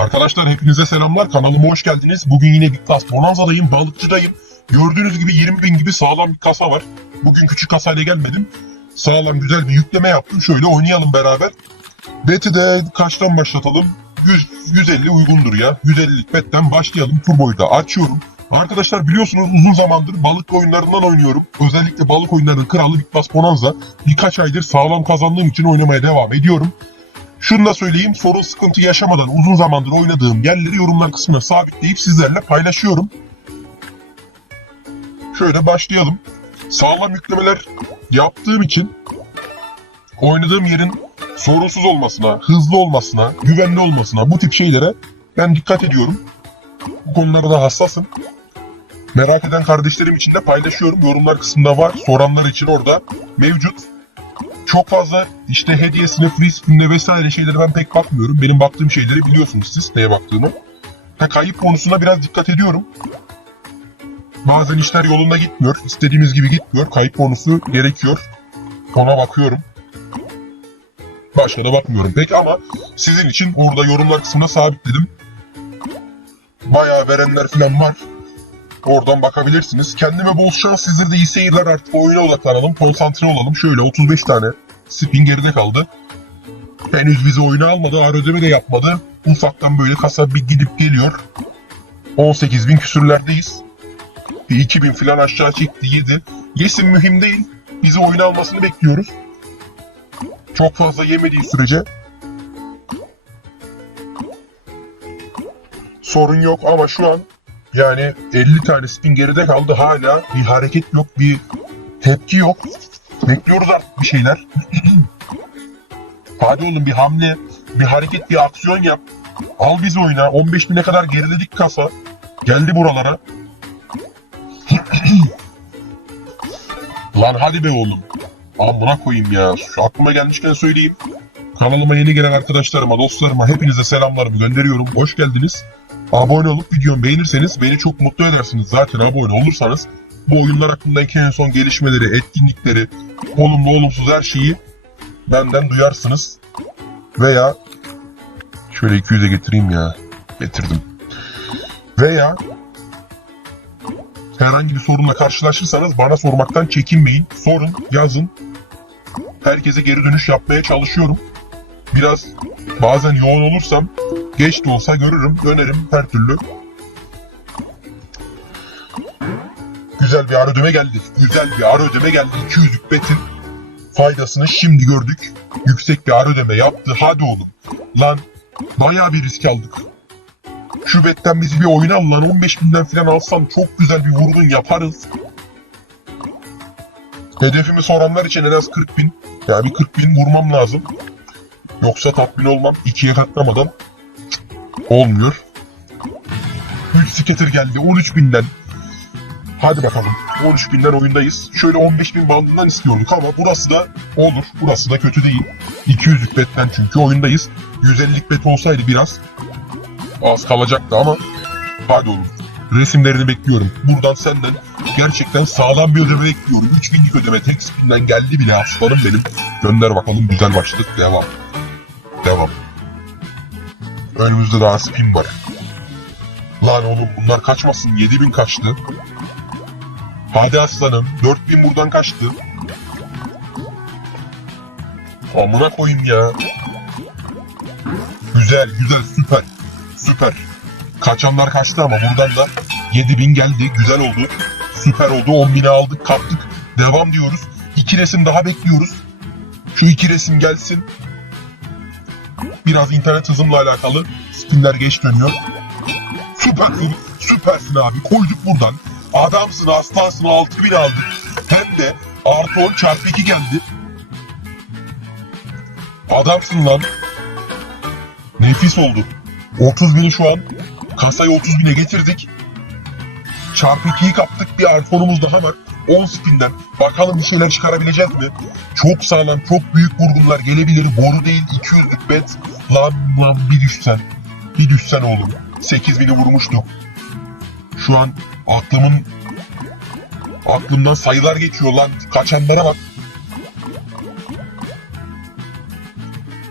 Arkadaşlar hepinize selamlar. Kanalıma hoş geldiniz. Bugün yine bir kas Bonanza'dayım, balıkçıdayım. Gördüğünüz gibi 20 bin gibi sağlam bir kasa var. Bugün küçük kasayla gelmedim. Sağlam güzel bir yükleme yaptım. Şöyle oynayalım beraber. Beti de kaçtan başlatalım? 100, 150 uygundur ya. 150'lik betten başlayalım. Turboyu da açıyorum. Arkadaşlar biliyorsunuz uzun zamandır balık oyunlarından oynuyorum. Özellikle balık oyunlarının kralı Big Bass Bonanza. Birkaç aydır sağlam kazandığım için oynamaya devam ediyorum. Şunu da söyleyeyim, sorun sıkıntı yaşamadan uzun zamandır oynadığım yerleri yorumlar kısmına sabitleyip sizlerle paylaşıyorum. Şöyle başlayalım. Sağlam yüklemeler yaptığım için oynadığım yerin sorunsuz olmasına, hızlı olmasına, güvenli olmasına bu tip şeylere ben dikkat ediyorum. Bu konularda da hassasım. Merak eden kardeşlerim için de paylaşıyorum. Yorumlar kısmında var. Soranlar için orada mevcut çok fazla işte hediyesine, free vesaire şeylere ben pek bakmıyorum. Benim baktığım şeyleri biliyorsunuz siz neye baktığımı. Ha, kayıp konusuna biraz dikkat ediyorum. Bazen işler yolunda gitmiyor. istediğimiz gibi gitmiyor. Kayıp bonusu gerekiyor. Ona bakıyorum. Başka da bakmıyorum pek ama sizin için orada yorumlar kısmına sabitledim. Bayağı verenler falan var. Oradan bakabilirsiniz. Kendime bol şans sizlere de iyi seyirler artık oyuna odaklanalım, konsantre olalım. Şöyle 35 tane spin geride kaldı. Henüz bizi oyuna almadı, ağır ödeme de yapmadı. Ufaktan böyle kasa bir gidip geliyor. 18 bin küsürlerdeyiz. Bir 2000 falan aşağı çekti 7. Yesin mühim değil. Bizi oyuna almasını bekliyoruz. Çok fazla yemediği sürece sorun yok ama şu an yani 50 tane spin geride kaldı hala bir hareket yok, bir tepki yok. Bekliyoruz artık bir şeyler. Hadi oğlum bir hamle, bir hareket, bir aksiyon yap. Al bizi oyuna. 15 bine kadar geriledik kasa. Geldi buralara. Lan hadi be oğlum. Amına koyayım ya. Şu aklıma gelmişken söyleyeyim. Kanalıma yeni gelen arkadaşlarıma, dostlarıma hepinize selamlarımı gönderiyorum. Hoş geldiniz. Abone olup videomu beğenirseniz beni çok mutlu edersiniz. Zaten abone olursanız bu oyunlar hakkındaki en son gelişmeleri, etkinlikleri, olumlu olumsuz her şeyi benden duyarsınız. Veya şöyle 200'e getireyim ya. Getirdim. Veya herhangi bir sorunla karşılaşırsanız bana sormaktan çekinmeyin. Sorun, yazın. Herkese geri dönüş yapmaya çalışıyorum. Biraz bazen yoğun olursam geç de olsa görürüm, dönerim her türlü. Güzel bir ara ödeme geldi. Güzel bir ara ödeme geldi. 200'lük betin faydasını şimdi gördük. Yüksek bir ara ödeme yaptı. Hadi oğlum. Lan bayağı bir risk aldık. Şu betten bizi bir oyuna al lan. 15 binden falan alsam çok güzel bir vurgun yaparız. Hedefimi soranlar için en az 40 bin. Yani bir 40 bin vurmam lazım. Yoksa tatmin olmam. ikiye katlamadan olmuyor. 3 skater geldi 13 binden. Hadi bakalım. 13 binden oyundayız. Şöyle 15 bin bandından istiyorduk ama burası da olur. Burası da kötü değil. 200'lük betten çünkü oyundayız. 150'lik bet olsaydı biraz az kalacaktı ama hadi oğlum. Resimlerini bekliyorum. Buradan senden gerçekten sağlam bir ödeme bekliyorum. 3000'lik ödeme tek spinden geldi bile aslanım benim. Gönder bakalım güzel başladık. Devam. Devam. Önümüzde daha spin var. Lan oğlum bunlar kaçmasın. 7000 kaçtı. Hadi aslanım. 4000 buradan kaçtı. Amına koyayım ya. Güzel güzel süper. Süper. Kaçanlar kaçtı ama buradan da 7000 geldi. Güzel oldu. Süper oldu. 10.000'e aldık kaptık. Devam diyoruz. İki resim daha bekliyoruz. Şu iki resim gelsin. Biraz internet hızımla alakalı. Spinler geç dönüyor. Süpersin. Süpersin abi. Koyduk buradan. Adamsın aslansın 6000 aldık. Hem de artı 10 çarpı 2 geldi. Adamsın lan. Nefis oldu. 30 bini şu an kasayı 30 bine getirdik. Çarpı 2'yi kaptık bir arfonumuz daha var. 10 spinden. Bakalım bir şeyler çıkarabileceğiz mi? Çok sağlam, çok büyük vurgunlar gelebilir. Boru değil, 200'lük bet. Lan lan bir düşsen. Bir düşsen oğlum. 8 bini vurmuştuk. Şu an aklımın aklımdan sayılar geçiyor lan. Kaçanlara bak.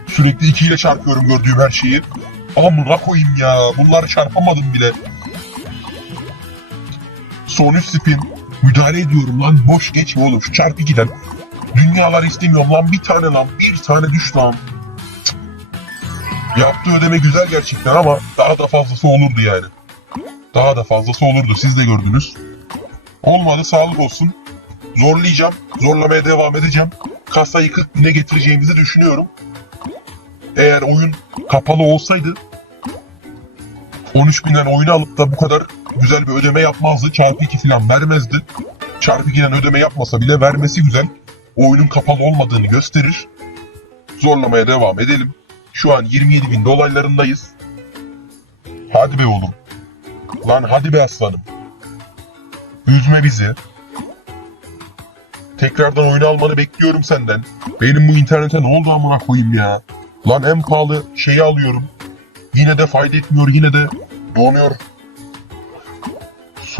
Sürekli 2 ile çarpıyorum gördüğüm her şeyi. Amına koyayım ya. Bunları çarpamadım bile. Son üç spin. Müdahale ediyorum lan. Boş geçme oğlum. Şu çarpı giden. Dünyalar istemiyorum lan. Bir tane lan. Bir tane düş lan. Cık. Yaptığı ödeme güzel gerçekten ama daha da fazlası olurdu yani. Daha da fazlası olurdu. Siz de gördünüz. Olmadı sağlık olsun. Zorlayacağım. Zorlamaya devam edeceğim. Kasayı 40 bine getireceğimizi düşünüyorum. Eğer oyun kapalı olsaydı 13 binden oyunu alıp da bu kadar güzel bir ödeme yapmazdı. Çarpı 2 falan vermezdi. Çarpı 2'den ödeme yapmasa bile vermesi güzel. Oyunun kapalı olmadığını gösterir. Zorlamaya devam edelim. Şu an 27 bin dolaylarındayız. Hadi be oğlum. Lan hadi be aslanım. Üzme bizi. Tekrardan oyunu almanı bekliyorum senden. Benim bu internete ne oldu amına koyayım ya. Lan en pahalı şeyi alıyorum. Yine de fayda etmiyor, yine de donuyor.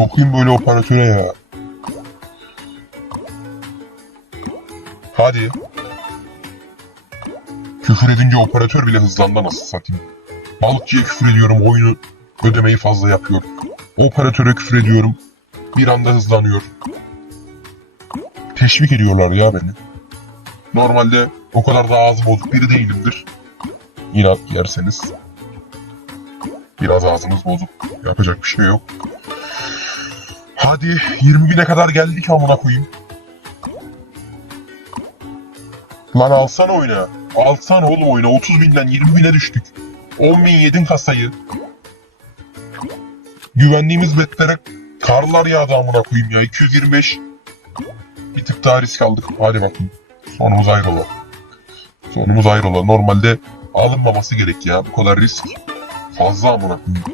Sokayım böyle operatöre ya. Hadi. Küfür edince operatör bile hızlandı nasıl satayım. Balıkçıya küfür ediyorum, oyunu ödemeyi fazla yapıyor. Operatöre küfür ediyorum, bir anda hızlanıyor. Teşvik ediyorlar ya beni. Normalde o kadar da ağzı bozuk biri değilimdir. İnat yerseniz. Biraz ağzımız bozuk. Yapacak bir şey yok. Hadi 20 bine kadar geldik amına koyayım. Lan alsana oyna. Alsana oğlum oyna. 30 binden 20 bine düştük. 10 bin yedin kasayı. Güvendiğimiz betlere karlar yağdı amına koyayım ya. 225. Bir tık daha risk aldık. Hadi bakayım. Sonumuz ayrıla. Sonumuz ayrıla. Normalde alınmaması gerek ya. Bu kadar risk fazla amına koyayım.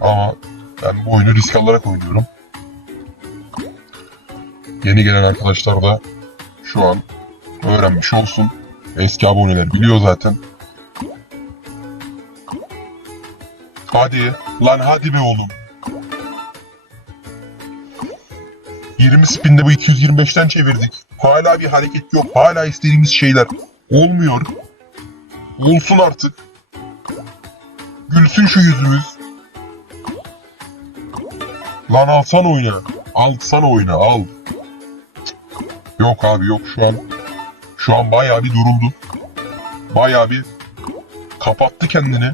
Ama ben bu oyunu risk alarak oynuyorum. Yeni gelen arkadaşlar da şu an öğrenmiş olsun. Eski aboneler biliyor zaten. Hadi lan hadi be oğlum. 20 spinde bu 225'ten çevirdik. Hala bir hareket yok. Hala istediğimiz şeyler olmuyor. Olsun artık. Gülsün şu yüzümüz. Lan alsana oyna. Alsana oyna al. Yok abi yok şu an. Şu an bayağı bir duruldu. Bayağı bir kapattı kendini.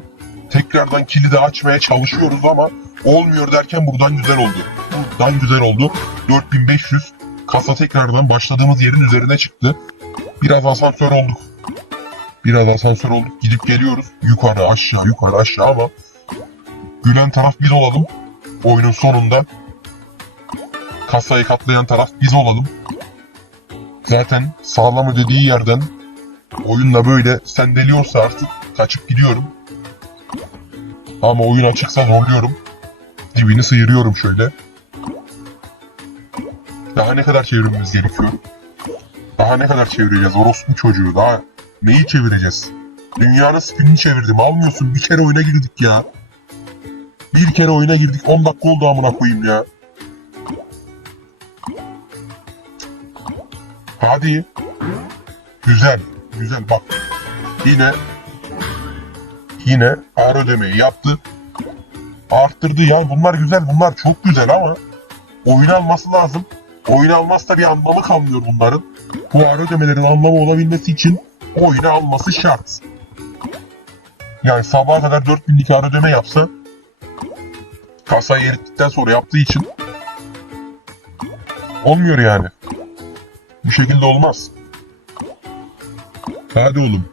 Tekrardan kilidi açmaya çalışıyoruz ama olmuyor derken buradan güzel oldu. Buradan güzel oldu. 4500 kasa tekrardan başladığımız yerin üzerine çıktı. Biraz asansör olduk. Biraz asansör olduk. Gidip geliyoruz. Yukarı aşağı yukarı aşağı ama gülen taraf biz olalım. Oyunun sonunda kasayı katlayan taraf biz olalım. Zaten sağlam ödediği yerden oyunla böyle sendeliyorsa artık kaçıp gidiyorum. Ama oyun açıksa zorluyorum. Dibini sıyırıyorum şöyle. Daha ne kadar çevirmemiz gerekiyor? Daha ne kadar çevireceğiz orospu çocuğu daha neyi çevireceğiz? Dünyanın spinini çevirdim almıyorsun bir kere oyuna girdik ya. Bir kere oyuna girdik 10 dakika oldu amına koyayım ya. Hadi. Güzel. Güzel bak. Yine yine ağır ödemeyi yaptı. Arttırdı ya. Bunlar güzel. Bunlar çok güzel ama oyun alması lazım. Oyun almazsa bir anlamı kalmıyor bunların. Bu ağır ödemelerin anlamı olabilmesi için oyunu alması şart. Yani sabaha kadar 4000'lik ağır ödeme yapsa kasayı erittikten sonra yaptığı için olmuyor yani. Bu şekilde olmaz. Hadi oğlum.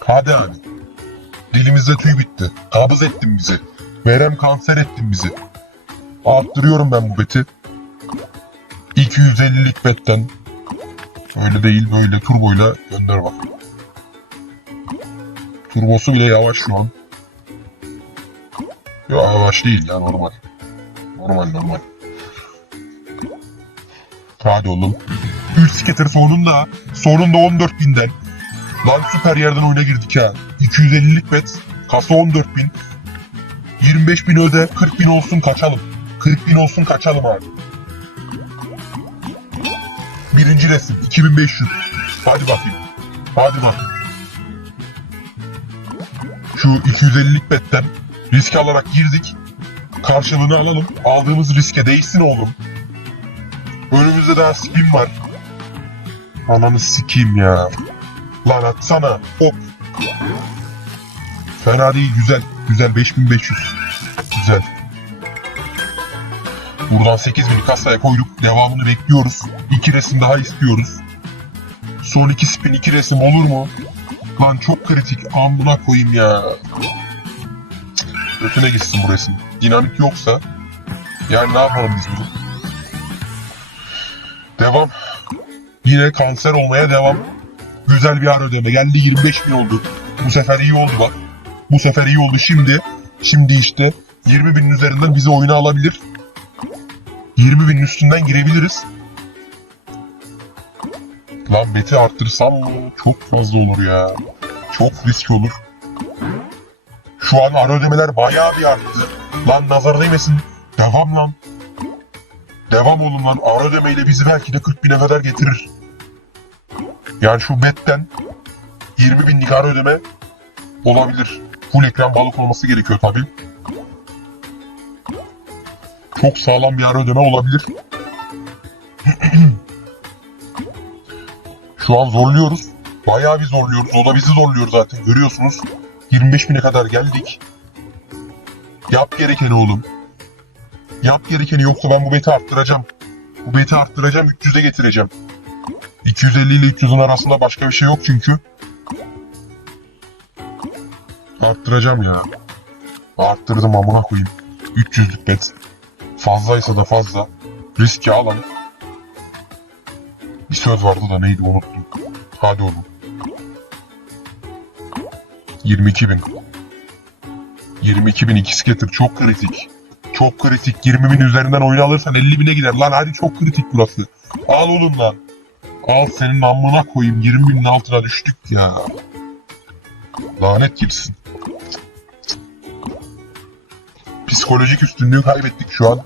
Hadi abi. Dilimizde tüy bitti. Kabız ettin bizi. Verem kanser ettin bizi. Arttırıyorum ben bu beti. 250'lik betten. Öyle değil böyle turboyla gönder bak. Turbosu bile yavaş şu an. Ya yavaş değil ya normal. Normal normal. Hadi oğlum. 3 skater sonunda. Sonunda 14 binden. Lan süper yerden oyuna girdik ha. 250'lik bet. Kasa 14 bin. 25 bin öde. 40 bin olsun kaçalım. 40 bin olsun kaçalım abi. Birinci resim 2500. Hadi bakayım. Hadi bakayım. Şu 250'lik betten risk alarak girdik. Karşılığını alalım. Aldığımız riske değsin oğlum. Önümüzde daha spin var. Ananı sikeyim ya. Lan atsana. Hop. Fena değil güzel. Güzel 5500. Güzel. Buradan 8000 kasaya koyduk. Devamını bekliyoruz. İki resim daha istiyoruz. Son iki spin iki resim olur mu? Lan çok kritik. Amına koyayım ya. Götüne gitsin bu resim. Dinamik yoksa yani ne yapalım biz bunu? Devam. Yine kanser olmaya devam. Güzel bir ara ödeme. Geldi 25 bin oldu. Bu sefer iyi oldu bak. Bu sefer iyi oldu. Şimdi şimdi işte 20 binin üzerinden bizi oyuna alabilir. 20 binin üstünden girebiliriz. Lan beti arttırsam? Çok fazla olur ya. Çok risk olur. Şu an ara ödemeler bayağı bir arttı. Lan nazar değmesin. Devam lan. Devam olun lan. Ara ödemeyle bizi belki de 40 bine kadar getirir. Yani şu betten 20 binlik ara ödeme olabilir. Full ekran balık olması gerekiyor tabi. Çok sağlam bir ara ödeme olabilir. Şu an zorluyoruz. Bayağı bir zorluyoruz. O da bizi zorluyor zaten. Görüyorsunuz. 25 bine kadar geldik. Yap gerekeni oğlum. Yap gerekeni yoksa ben bu beti arttıracağım. Bu beti arttıracağım 300'e getireceğim. 250 ile 300'ün arasında başka bir şey yok çünkü. Arttıracağım ya. Arttırdım amına koyayım. 300'lük bet. Fazlaysa da fazla. Riski alın. Bir söz vardı da neydi unuttum. Hadi oğlum. 22 bin. 22 bin iki skater çok kritik. Çok kritik. 20 bin üzerinden oyun alırsan 50 bine gider. Lan hadi çok kritik burası. Al oğlum lan. Al senin amına koyayım. 20 binin altına düştük ya. Lanet girsin. Psikolojik üstünlüğü kaybettik şu an.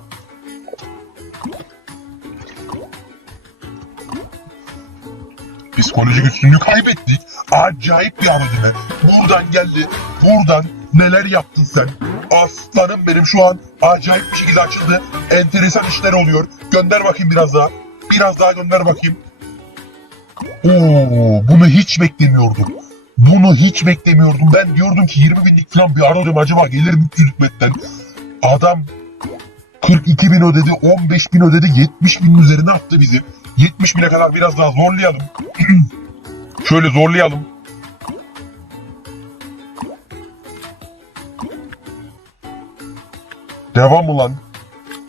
Psikolojik üstünlüğü kaybettik. Acayip bir ödeme. Buradan geldi. Buradan neler yaptın sen? Aslanım benim şu an acayip bir şekilde açıldı. Enteresan işler oluyor. Gönder bakayım biraz daha. Biraz daha gönder bakayım. Oo, bunu hiç beklemiyordum. Bunu hiç beklemiyordum. Ben diyordum ki 20 binlik falan bir ara ödeme acaba gelir mi 300 hükmetten? Adam 42 bin ödedi, 15 bin ödedi, 70 binin üzerine attı bizi. 70 bine kadar biraz daha zorlayalım. Şöyle zorlayalım. Devam ulan.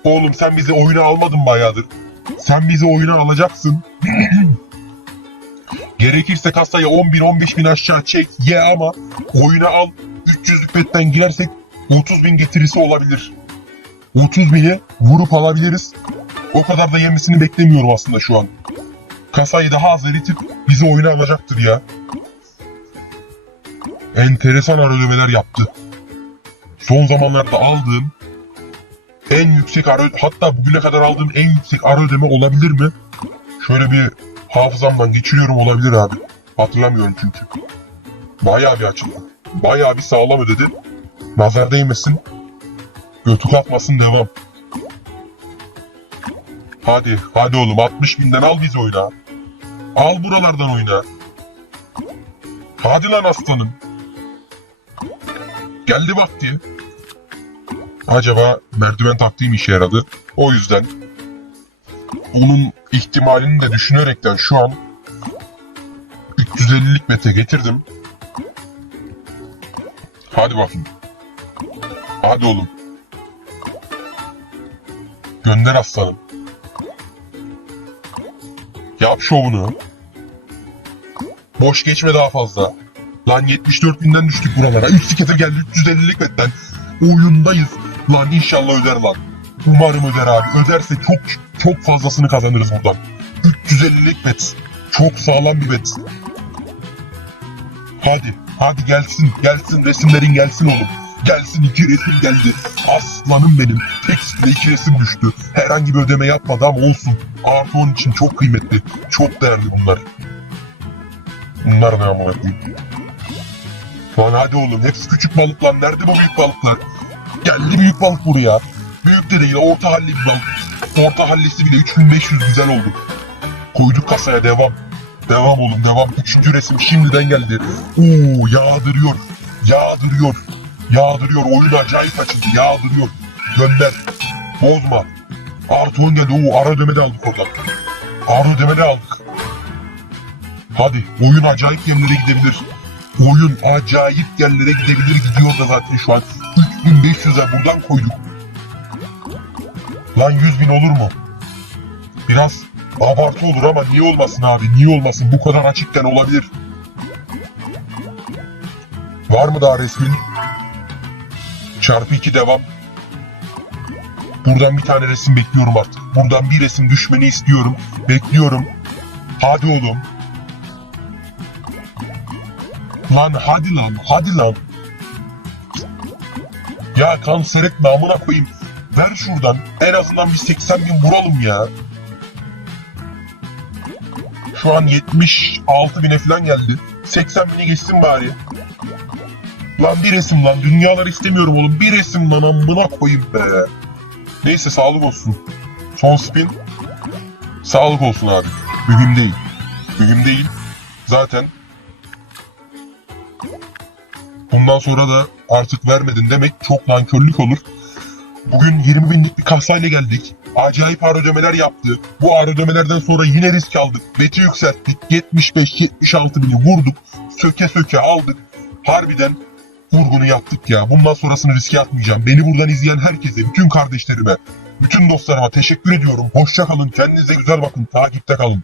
Oğlum sen bizi oyuna almadın bayağıdır. Sen bizi oyuna alacaksın. Gerekirse kasayı 10 bin 15 bin aşağı çek ye ama oyuna al. 300'lük betten girersek 30 bin getirisi olabilir. 30 bini vurup alabiliriz. O kadar da yemesini beklemiyorum aslında şu an. Kasayı daha az eritip bizi oyuna alacaktır ya. Enteresan ara ödemeler yaptı. Son zamanlarda aldığım en yüksek ara hatta bugüne kadar aldığım en yüksek ara ödeme olabilir mi? Şöyle bir hafızamdan geçiriyorum olabilir abi. Hatırlamıyorum çünkü. Bayağı bir açıldı. Bayağı bir sağlam ödedi. Nazar değmesin. Götü kalkmasın devam. Hadi, hadi oğlum 60 binden al bizi oyna. Al buralardan oyna. Hadi lan aslanım. Geldi vakti. Acaba merdiven taktiğim işe yaradı. O yüzden onun ihtimalini de düşünerekten şu an 350'lik mete getirdim. Hadi bakayım. Hadi oğlum. Gönder aslanım. Yap şovunu. Boş geçme daha fazla. Lan 74 binden düştük buralara. 3 skater geldi 350'lik betten. Oyundayız. Lan inşallah öder lan. Umarım öder abi. Öderse çok çok fazlasını kazanırız buradan. 350'lik bet. Çok sağlam bir bet. Hadi. Hadi gelsin. Gelsin. Resimlerin gelsin oğlum. Gelsin iki resim geldi. Aslanım benim. Tek spine iki resim düştü. Herhangi bir ödeme yapmadı ama olsun. Artı onun için çok kıymetli. Çok değerli bunlar. Bunlar ne koyayım. Lan hadi oğlum hepsi küçük balıklar. Nerede bu büyük balıklar? Geldi büyük balık buraya. Büyük de değil orta halli bir balık. Orta hallisi bile 3500 güzel oldu. Koyduk kasaya devam. Devam oğlum devam. Üçüncü resim şimdiden geldi. Oo yağdırıyor. Yağdırıyor. Yağdırıyor. Oyun acayip açıldı. Yağdırıyor. Gönder. Bozma. Artı 10 geldi. Oo ara ödeme de aldık oradan. Ara ödeme de aldık. Hadi oyun acayip yerlere gidebilir. Oyun acayip yerlere gidebilir. Gidiyor da zaten şu an. 3500'e buradan koyduk. Lan 100 bin olur mu? Biraz abartı olur ama niye olmasın abi? Niye olmasın? Bu kadar açıkken olabilir. Var mı daha resmin? Çarpı 2 devam. Buradan bir tane resim bekliyorum artık. Buradan bir resim düşmeni istiyorum. Bekliyorum. Hadi oğlum. Lan hadi lan, hadi lan. Ya kanser etme amına koyayım. Ver şuradan. En azından bir 80 bin vuralım ya. Şu an 76 bine falan geldi. 80 bini geçsin bari. Lan bir resim lan. Dünyalar istemiyorum oğlum. Bir resim lan amına koyayım be. Neyse sağlık olsun. Son spin. Sağlık olsun abi. Mühim değil. Mühim değil. Zaten bundan sonra da artık vermedin demek çok nankörlük olur. Bugün 20 binlik bir kasayla geldik. Acayip ağır ödemeler yaptı. Bu ağır ödemelerden sonra yine risk aldık. Beti yükselttik. 75-76 bini vurduk. Söke söke aldık. Harbiden vurgunu yaptık ya. Bundan sonrasını riske atmayacağım. Beni buradan izleyen herkese, bütün kardeşlerime, bütün dostlarıma teşekkür ediyorum. Hoşça kalın. Kendinize güzel bakın. Takipte kalın.